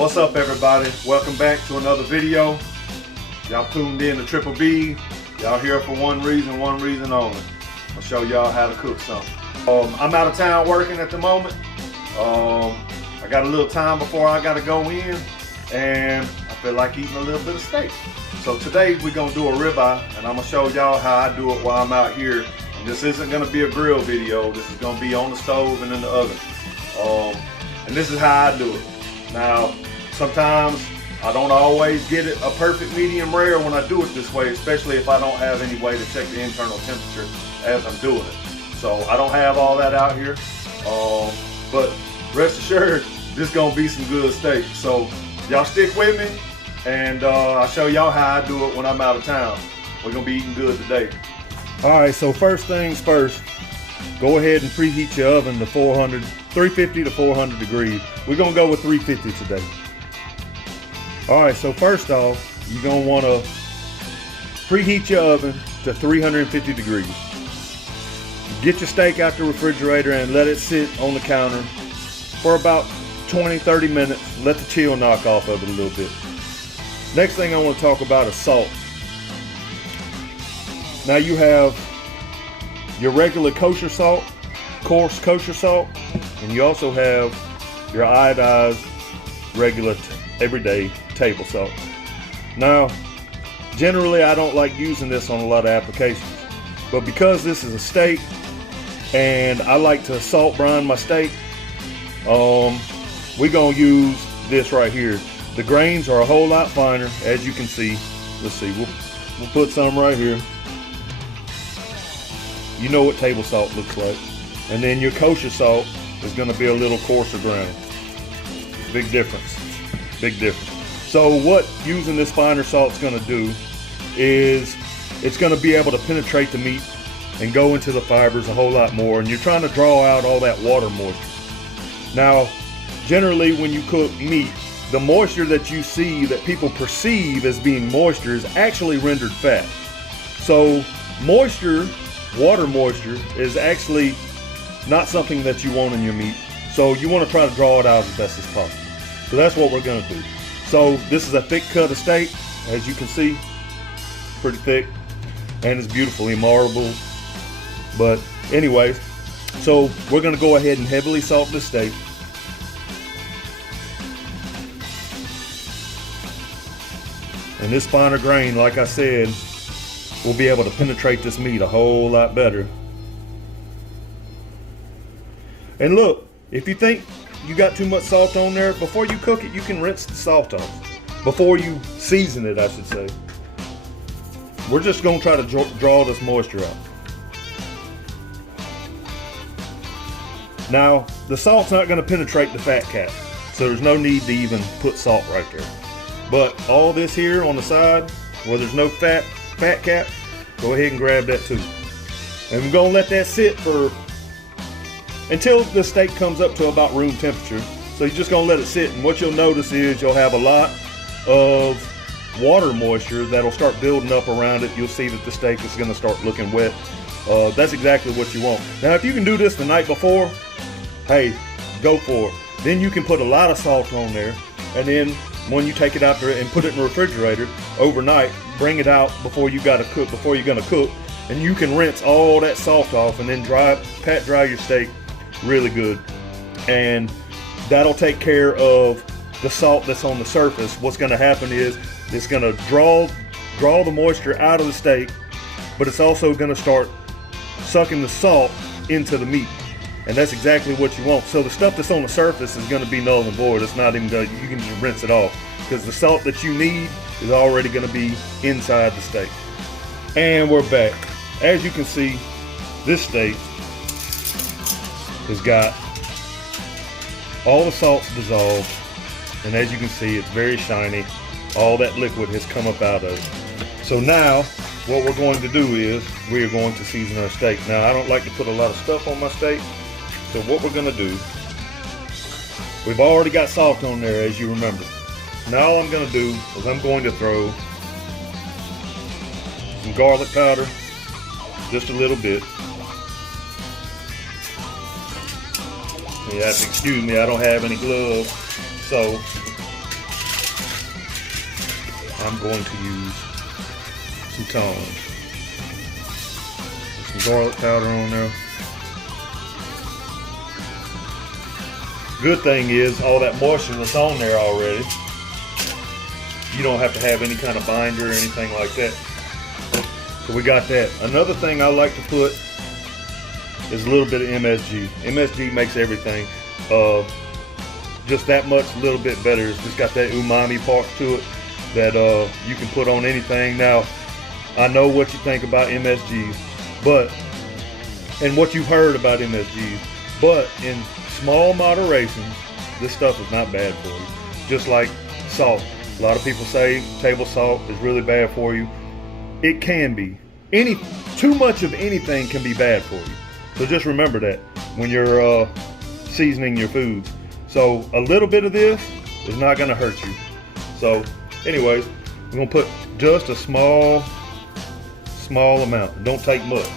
What's up, everybody? Welcome back to another video. Y'all tuned in to Triple B. Y'all here for one reason only. I'll show y'all how to cook something. I'm out of town working at the moment. I got a little time before I gotta go in, and I feel like eating a little bit of steak. So today we're gonna do a ribeye, and I'm gonna show y'all how I do it while I'm out here. And this isn't gonna be a grill video. This is gonna be on the stove and in the oven. And this is how I do it. Now, sometimes I don't always get it a perfect medium rare when I do it this way, especially if I don't have any way to check the internal temperature as I'm doing it. So I don't have all that out here. But rest assured, this is gonna be some good steak. So y'all stick with me, and I'll show y'all how I do it when I'm out of town. We're gonna be eating good today. All right, so first things first, go ahead and preheat your oven to 350 to 400 degrees. We're gonna go with 350 today. All right, so first off, you're gonna wanna preheat your oven to 350 degrees. Get your steak out the refrigerator and let it sit on the counter for about 20-30 minutes. Let the chill knock off of it a little bit. Next thing I want to talk about is salt. Now you have your regular kosher salt, coarse kosher salt, and you also have your iodized regular everyday table salt. Now, generally I don't like using this on a lot of applications, but because this is a steak and I like to salt brine my steak, we're gonna use this right here. The grains are a whole lot finer, as you can see. Let's see, we'll put some right here. You know what table salt looks like. And then your kosher salt is gonna be a little coarser grain. Big difference, big difference. So what using this finer salt is gonna do is it's gonna be able to penetrate the meat and go into the fibers a whole lot more, and you're trying to draw out all that water moisture. Now, generally when you cook meat, the moisture that you see, that people perceive as being moisture, is actually rendered fat. So moisture, water moisture, is actually not something that you want in your meat. So you want to try to draw it out as best as possible. So that's what we're going to do. So this is a thick cut of steak, as you can see, pretty thick, and it's beautifully marbled. But anyways, so we're going to go ahead and heavily salt this steak. And this finer grain, like I said, will be able to penetrate this meat a whole lot better. And look, if you think you got too much salt on there, before you cook it, you can rinse the salt off. Before you season it, I should say. We're just going to try to draw this moisture out. Now, the salt's not going to penetrate the fat cap, so there's no need to even put salt right there. But all this here on the side, where there's no fat cap, go ahead and grab that too. And we're gonna let that sit for until the steak comes up to about room temperature. So you're just gonna let it sit, and what you'll notice is you'll have a lot of water moisture that'll start building up around it. You'll see that the steak is gonna start looking wet. That's exactly what you want. Now, if you can do this the night before, hey, go for it. Then you can put a lot of salt on there, and then when you take it out there and put it in the refrigerator overnight, bring it out before you're gonna cook, and you can rinse all that salt off and then pat dry your steak really good. And that'll take care of the salt that's on the surface. What's gonna happen is it's gonna draw the moisture out of the steak, but it's also gonna start sucking the salt into the meat. And that's exactly what you want. So the stuff that's on the surface is going to be null and void. It's not even going to, you can just rinse it off, because the salt that you need is already going to be inside the steak. And we're back. As you can see, this steak has got all the salts dissolved, and as you can see, it's very shiny. All that liquid has come up out of it. So now what we're going to do is we are going to season our steak. Now, I don't like to put a lot of stuff on my steak. So what we're gonna do, we've already got salt on there, as you remember. Now all I'm gonna do is I'm going to throw some garlic powder, just a little bit. You have to excuse me, I don't have any gloves. So I'm going to use some tongs. Some garlic powder on there. Good thing is all that moisture that's on there already. You don't have to have any kind of binder or anything like that. So we got that. Another thing I like to put is a little bit of MSG. MSG makes everything just that much a little bit better. It's just got that umami part to it that you can put on anything. Now, I know what you think about MSGs, and what you've heard about MSGs, but in small moderations, this stuff is not bad for you. Just like salt. A lot of people say table salt is really bad for you. It can be. Too much of anything can be bad for you. So just remember that when you're seasoning your foods. So a little bit of this is not gonna hurt you. So anyways, we're gonna put just a small amount. Don't take much.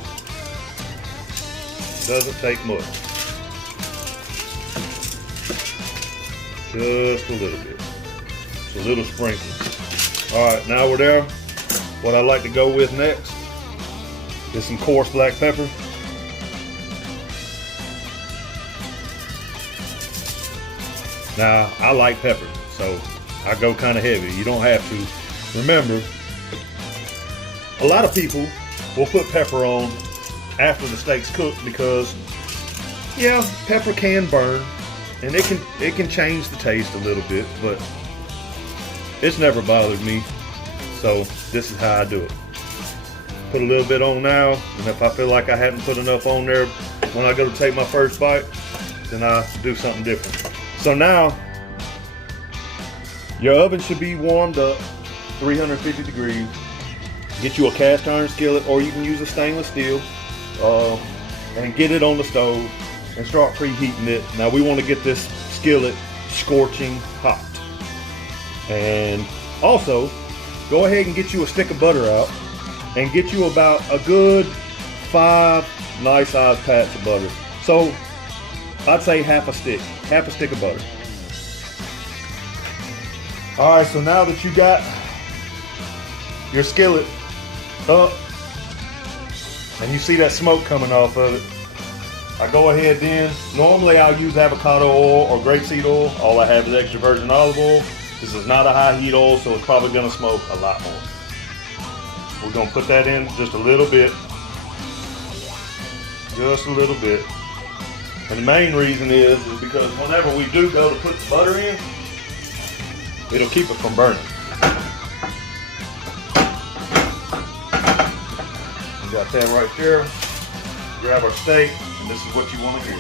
Doesn't take much. Just a little bit. It's a little sprinkle. All right, now we're there. What I like to go with next is some coarse black pepper. Now, I like pepper, so I go kind of heavy. You don't have to. Remember, a lot of people will put pepper on after the steak's cooked because, yeah, pepper can burn, and it can change the taste a little bit, but it's never bothered me. So this is how I do it. Put a little bit on now, and if I feel like I hadn't put enough on there when I go to take my first bite, then I do something different. So now, your oven should be warmed up, 350 degrees. Get you a cast iron skillet, or you can use a stainless steel, and get it on the stove and start preheating it. Now we want to get this skillet scorching hot. And also, go ahead and get you a stick of butter out and get you about a good 5 nice sized pats of butter. So I'd say half a stick of butter. All right, so now that you got your skillet up and you see that smoke coming off of it, I go ahead then, normally I'll use avocado oil or grapeseed oil. All I have is extra virgin olive oil. This is not a high heat oil, so it's probably gonna smoke a lot more. We're gonna put that in just a little bit. Just a little bit. And the main reason is because whenever we do go to put the butter in, it'll keep it from burning. We got that right there. Grab our steak, and this is what you want to hear.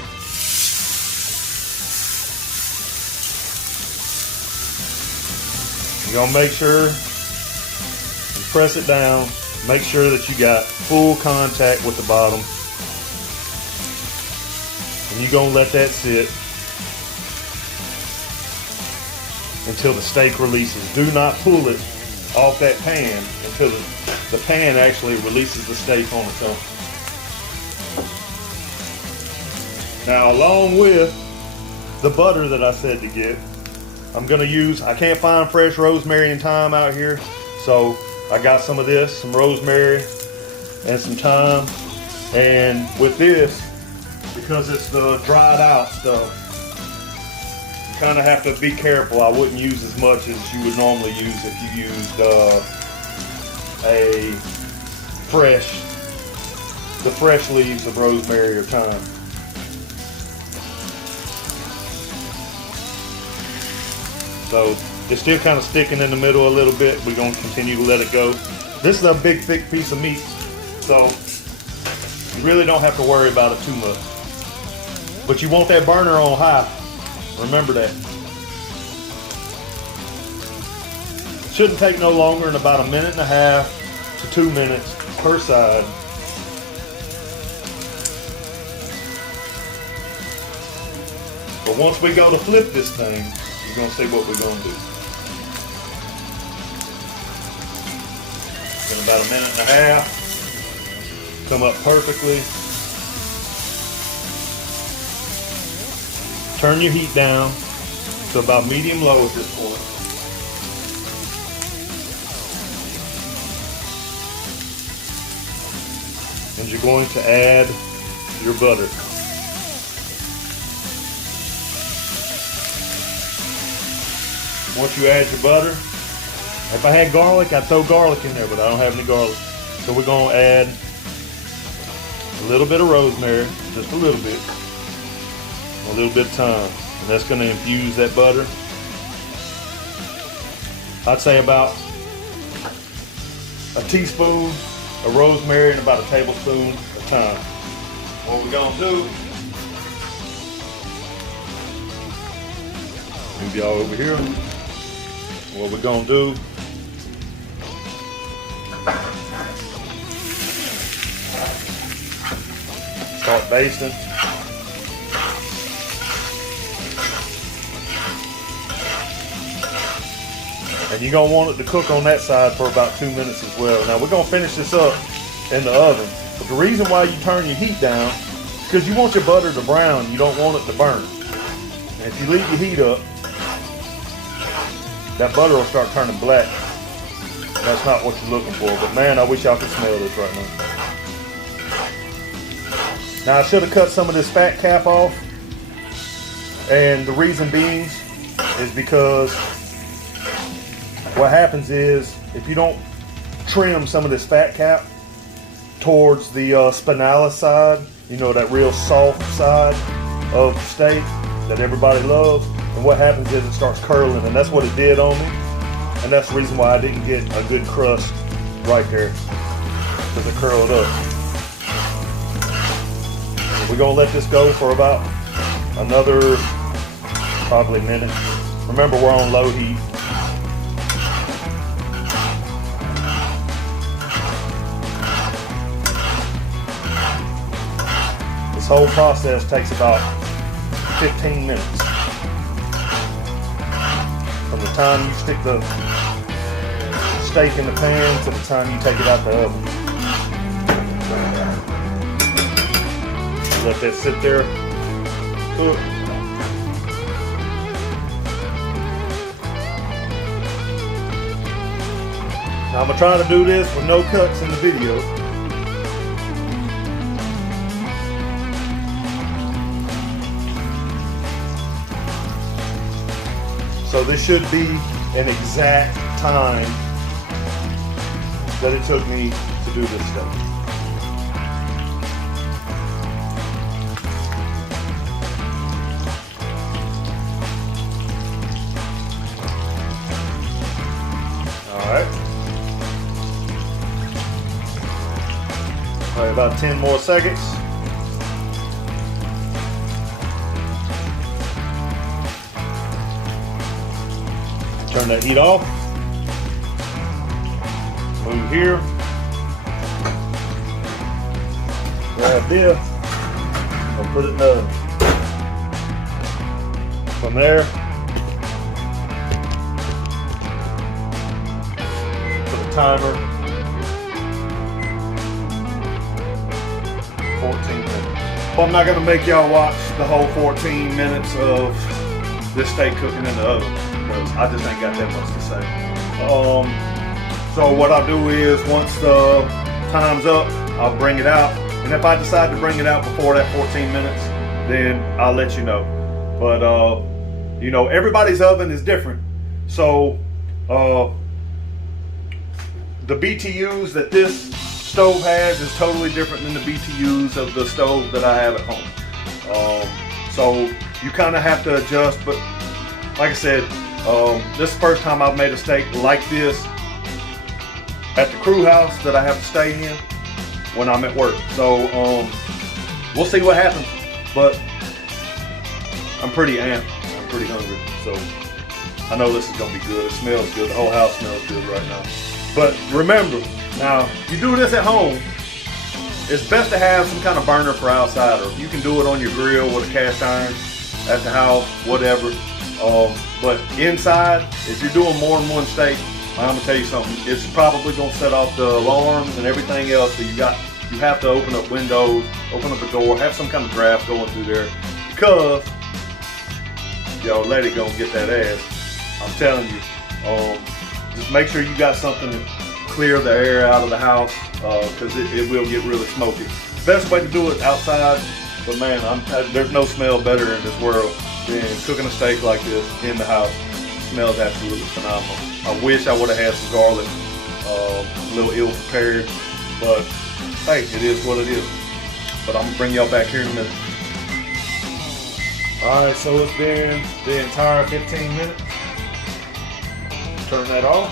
You're gonna make sure you press it down, make sure that you got full contact with the bottom. And you're gonna let that sit until the steak releases. Do not pull it off that pan until the pan actually releases the steak on its own. Now, along with the butter that I said to get, I'm gonna use, I can't find fresh rosemary and thyme out here, so I got some of this, some rosemary and some thyme. And with this, because it's the dried out stuff, you kind of have to be careful. I wouldn't use as much as you would normally use if you used the fresh leaves of rosemary or thyme. So it's still kind of sticking in the middle a little bit. We're gonna continue to let it go. This is a big, thick piece of meat, so you really don't have to worry about it too much. But you want that burner on high. Remember that. Shouldn't take no longer than about 1.5 minutes to 2 minutes per side. But once we go to flip this thing, you're gonna see what we're gonna do. In about 1.5 minutes, come up perfectly. Turn your heat down to about medium-low at this point. and you're going to add your butter. Once you add your butter, if I had garlic, I'd throw garlic in there, but I don't have any garlic. So we're gonna add a little bit of rosemary, just a little bit of thyme, and that's gonna infuse that butter. I'd say about a teaspoon of rosemary and about a tablespoon of thyme. What we're gonna do, move y'all over here. What we're gonna do, start basting. And you're gonna want it to cook on that side for about 2 minutes as well. Now we're gonna finish this up in the oven. But the reason why you turn your heat down is because you want your butter to brown. You don't want it to burn. And if you leave your heat up, that butter will start turning black. That's not what you're looking for. But man, I wish y'all could smell this right now. Now I should have cut some of this fat cap off. And the reason being is because what happens is if you don't trim some of this fat cap towards the spinalis side, you know, that real soft side of steak that everybody loves, and what happens is it starts curling, and that's what it did on me, and that's the reason why I didn't get a good crust right there, because it curled up. We're gonna let this go for about another probably minute. Remember, we're on low heat. This whole process takes about 15 minutes. From the time you stick the steak in the pan to the time you take it out the oven. Let that sit there, cook. Now I'm gonna try to do this with no cuts in the video. So this should be an exact time that it took me to do this stuff. Alright. All right, about 10 more seconds. Turn that heat off. Move here. Grab this. I'll put it in the oven. From there, put a timer. 14 minutes. Well, I'm not going to make y'all watch the whole 14 minutes of this steak cooking in the oven, because I just ain't got that much to say. So what I'll do is once the time's up, I'll bring it out. And if I decide to bring it out before that 14 minutes, then I'll let you know. But, you know, everybody's oven is different. So the BTUs that this stove has is totally different than the BTUs of the stove that I have at home. So you kind of have to adjust, but like I said, this is the first time I've made a steak like this at the crew house that I have to stay in when I'm at work. So we'll see what happens, but I'm pretty amped. I'm pretty hungry, so I know this is gonna be good. It smells good. The whole house smells good right now. But remember, now you do this at home, it's best to have some kind of burner for outside, or you can do it on your grill with a cast iron at the house, whatever. But inside, if you're doing more than one steak, I'm gonna tell you something, it's probably gonna set off the alarms and everything else. So you have to open up windows, open up a door, have some kind of draft going through there, because your lady gonna get that ass. I'm telling you. Just make sure you got something to clear the air out of the house. because it will get really smoky. Best way to do it outside, but man, there's no smell better in this world than cooking a steak like this in the house. It smells absolutely phenomenal. I wish I would have had some garlic, a little ill prepared, but hey, it is what it is. But I'm gonna bring y'all back here in a minute. All right, so it's been the entire 15 minutes. Turn that off.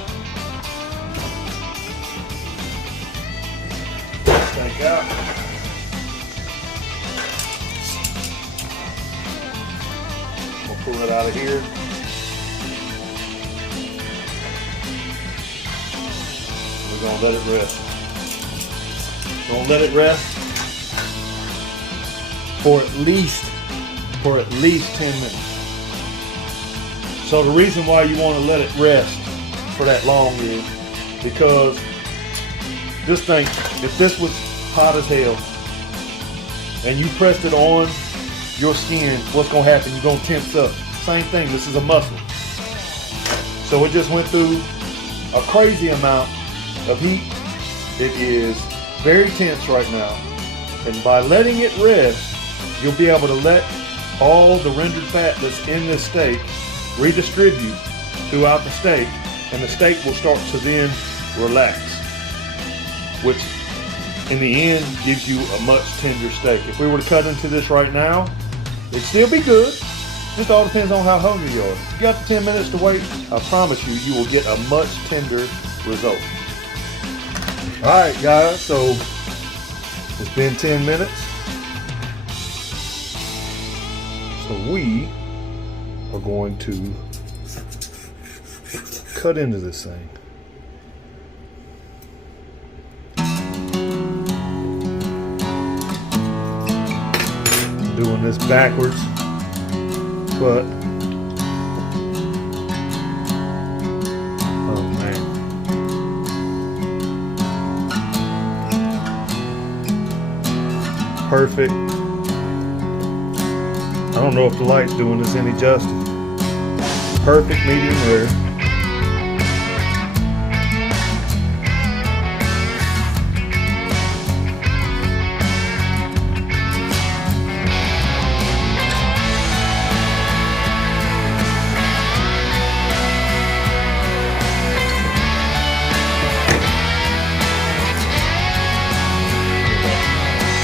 Steak out. We'll pull it out of here. We're gonna let it rest. Gonna let it rest for at least 10 minutes. So the reason why you want to let it rest for that long is because this thing, if this was hot as hell and you pressed it on your skin, what's going to happen? You're going to tense up. Same thing, this is a muscle. So it just went through a crazy amount of heat. It is very tense right now. And by letting it rest, you'll be able to let all the rendered fat that's in this steak redistribute throughout the steak, and the steak will start to then relax, which in the end gives you a much tender steak. If we were to cut into this right now, it'd still be good. Just all depends on how hungry you are. If you got the 10 minutes to wait, I promise you, you will get a much tender result. All right, guys, so it's been 10 minutes. So we are going to cut into this thing. I'm doing this backwards, but oh man. Perfect. I don't know if the light's doing this any justice. Perfect medium rare.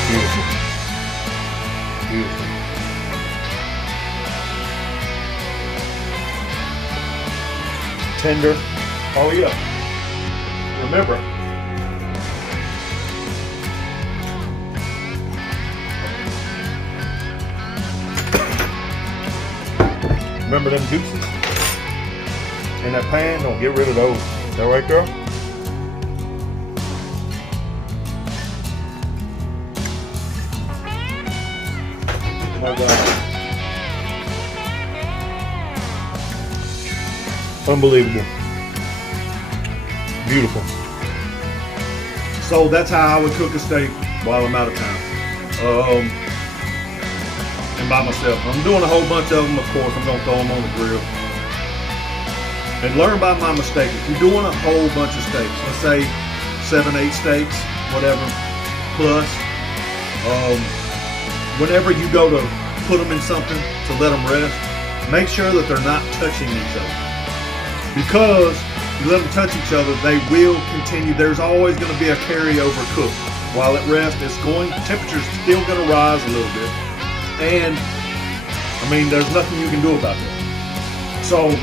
Beautiful. Beautiful. Tender. Oh yeah. Remember, them juices in that pan. Don't get rid of those. Is that right, girl? My God. Unbelievable. Beautiful. So that's how I would cook a steak while I'm out of town. And by myself. I'm doing a whole bunch of them, of course. I'm going to throw them on the grill. And learn by my mistake. If you're doing a whole bunch of steaks, let's say 7, 8 steaks, whatever, plus, whenever you go to put them in something to let them rest, make sure that they're not touching each other. Because you let them touch each other, they will continue. There's always going to be a carryover cook. While it rests, temperature's still going to rise a little bit. And, I mean, there's nothing you can do about that. So,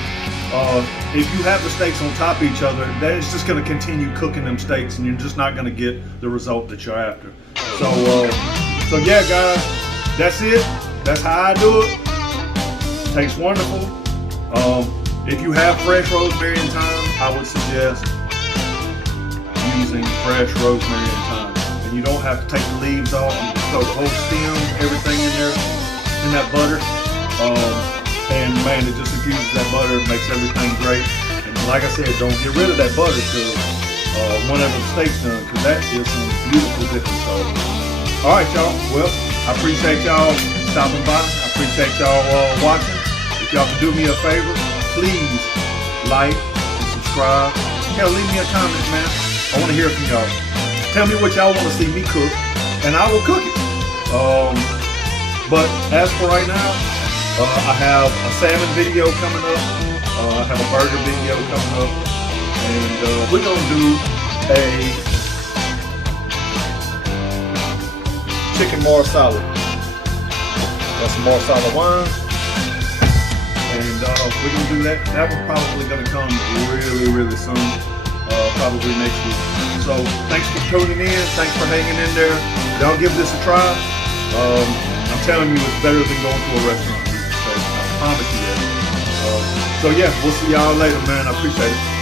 if you have the steaks on top of each other, then it's just going to continue cooking them steaks, and you're just not going to get the result that you're after. So yeah, guys, that's it. That's how I do it. Tastes wonderful. If you have fresh rosemary and thyme, I would suggest using fresh rosemary and thyme. And you don't have to take the leaves off. You just throw the whole stem, everything in there, in that butter. And man, it just infuses that butter, makes everything great. And like I said, don't get rid of that butter till whenever the steak's done, because that is some beautiful dipping sauce. All right, y'all. Well, I appreciate y'all stopping by. I appreciate y'all watching. If y'all can do me a favor, please like and subscribe. Hell, leave me a comment, man. I want to hear from y'all. Tell me what y'all want to see me cook, and I will cook it. But as for right now, I have a salmon video coming up. I have a burger video coming up, and we're gonna do a chicken marsala. Got some marsala wine, and we're gonna do that. That one's probably gonna come really soon, probably next week. So thanks for tuning in. Thanks for hanging in there. Y'all give this a try. I'm telling you, it's better than going to a restaurant. I promise you that. So yeah, we'll see y'all later, man. I appreciate it.